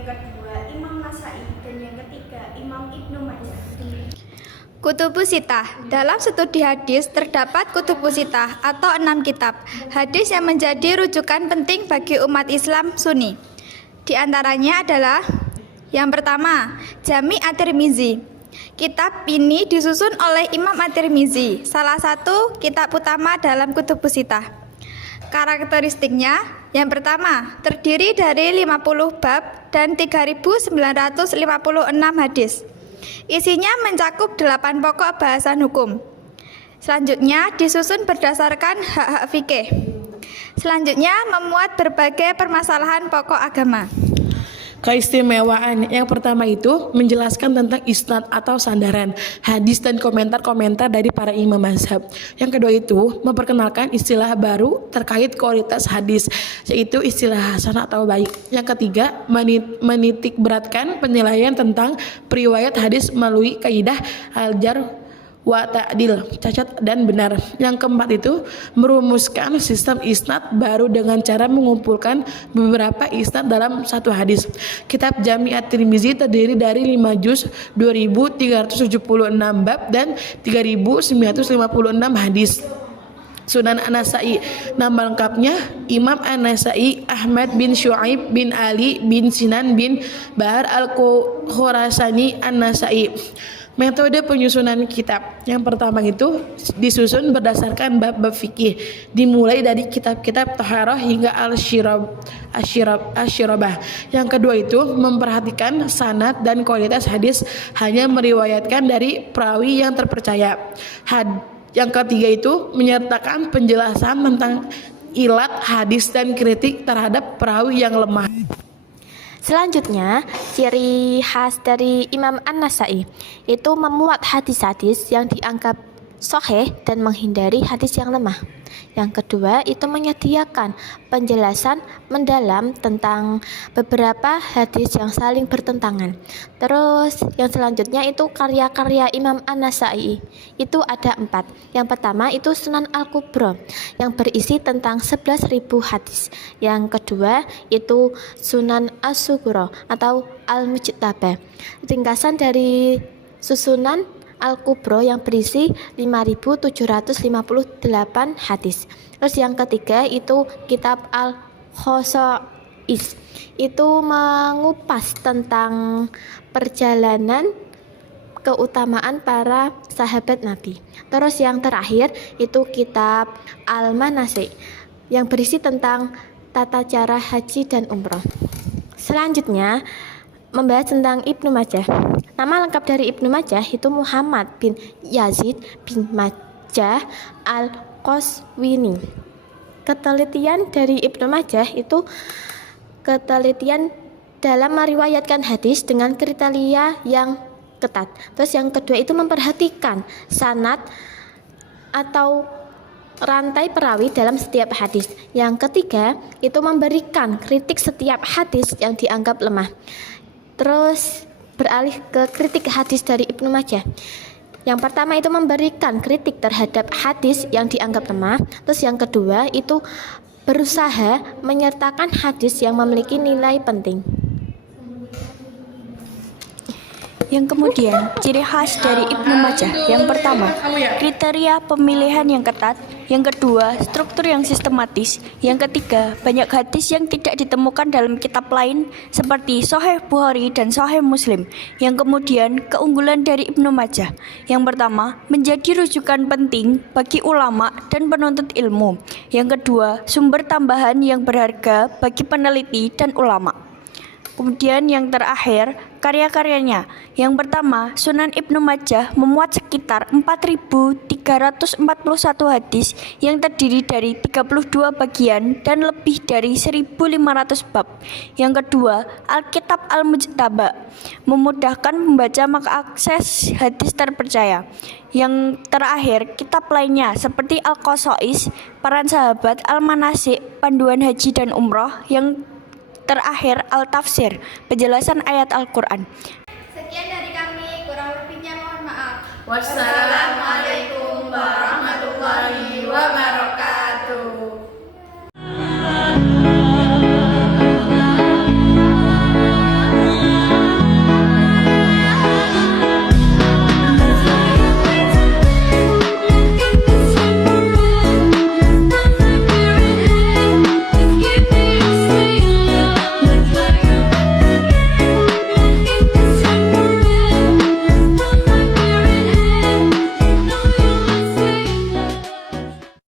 yang kedua Imam Nasai, dan yang ketiga Imam Ibnu Majah. Kutubus Sittah. Dalam studi hadis terdapat Kutubus Sittah atau 6 kitab hadis yang menjadi rujukan penting bagi umat Islam Sunni. Di antaranya adalah yang pertama, Jami' at-Tirmizi. Kitab ini disusun oleh Imam at-Tirmizi, salah satu kitab utama dalam Kutubus Sittah. Karakteristiknya, yang pertama, terdiri dari 50 bab dan 3.956 hadis. Isinya mencakup 8 pokok bahasan hukum. Selanjutnya disusun berdasarkan hak-hak fikih. Selanjutnya memuat berbagai permasalahan pokok agama. Keistimewaan yang pertama itu menjelaskan tentang isnad atau sandaran hadis dan komentar-komentar dari para imam mazhab. Yang kedua itu memperkenalkan istilah baru terkait kualitas hadis, yaitu istilah hasan atau baik. Yang ketiga menitik beratkan penilaian tentang periwayat hadis melalui kaidah al-jar wa ta'dil, cacat dan benar. Yang keempat itu merumuskan sistem isnad baru dengan cara mengumpulkan beberapa isnad dalam satu hadis. Kitab Jami' at-Tirmizi terdiri dari 5 juz, 2376 bab dan 3956 hadis. Sunan An-Nasai, nama lengkapnya Imam An-Nasai Ahmad bin Syuaib bin Ali bin Sinan bin Bahar al-Khurasani An-Nasai. Metode penyusunan kitab yang pertama itu disusun berdasarkan bab-bab fikih, dimulai dari kitab-kitab Taharah hingga Al-Syirabah. Yang kedua itu memperhatikan sanad dan kualitas hadis, hanya meriwayatkan dari perawi yang terpercaya. Yang ketiga itu menyertakan penjelasan tentang ilat hadis dan kritik terhadap perawi yang lemah. Selanjutnya, ciri khas dari Imam An-Nasai itu memuat hadis-hadis yang dianggap sahih dan menghindari hadis yang lemah. Yang kedua, itu menyediakan penjelasan mendalam tentang beberapa hadis yang saling bertentangan. Terus, yang selanjutnya itu karya-karya Imam An-Nasai. Itu ada 4. Yang pertama itu Sunan Al-Kubra yang berisi tentang 11.000 hadis. Yang kedua itu Sunan As-Sughra atau Al-Mujtaba. Ringkasan dari susunan Al-Kubra yang berisi 5.758 hadis. Terus yang ketiga itu kitab Al-Khosais. Itu mengupas tentang perjalanan keutamaan para sahabat Nabi. Terus yang terakhir itu kitab Al-Manasik yang berisi tentang tata cara haji dan umroh. Selanjutnya membahas tentang Ibnu Majah. Nama lengkap dari Ibnu Majah itu Muhammad bin Yazid bin Majah al-Qazwini. Ketelitian dari Ibnu Majah itu ketelitian dalam meriwayatkan hadis dengan kriteria yang ketat. Terus yang kedua itu memperhatikan sanad atau rantai perawi dalam setiap hadis. Yang ketiga itu memberikan kritik setiap hadis yang dianggap lemah. Terus beralih ke kritik hadis dari Ibnu Majah. Yang pertama itu memberikan kritik terhadap hadis yang dianggap lemah. Terus yang kedua itu berusaha menyertakan hadis yang memiliki nilai penting. Yang kemudian, ciri khas dari Ibnu Majah. Yang pertama, kriteria pemilihan yang ketat. Yang kedua, struktur yang sistematis. Yang ketiga, banyak hadis yang tidak ditemukan dalam kitab lain seperti Sahih Bukhari dan Sahih Muslim. Yang kemudian, keunggulan dari Ibnu Majah. Yang pertama, menjadi rujukan penting bagi ulama dan penuntut ilmu. Yang kedua, sumber tambahan yang berharga bagi peneliti dan ulama. Kemudian yang terakhir, karya-karyanya. Yang pertama, Sunan Ibnu Majah memuat sekitar 4.341 hadis yang terdiri dari 32 bagian dan lebih dari 1.500 bab. Yang kedua, Alkitab Al-Mujtaba memudahkan membaca mengakses hadis terpercaya. Yang terakhir, kitab lainnya seperti Al-Qosais, Peran Sahabat, Al-Manasik, Panduan Haji dan Umroh. Yang terakhir, Al-Tafsir, penjelasan ayat Al-Quran. Sekian dari kami, kurang lebihnya mohon maaf. Wassalam.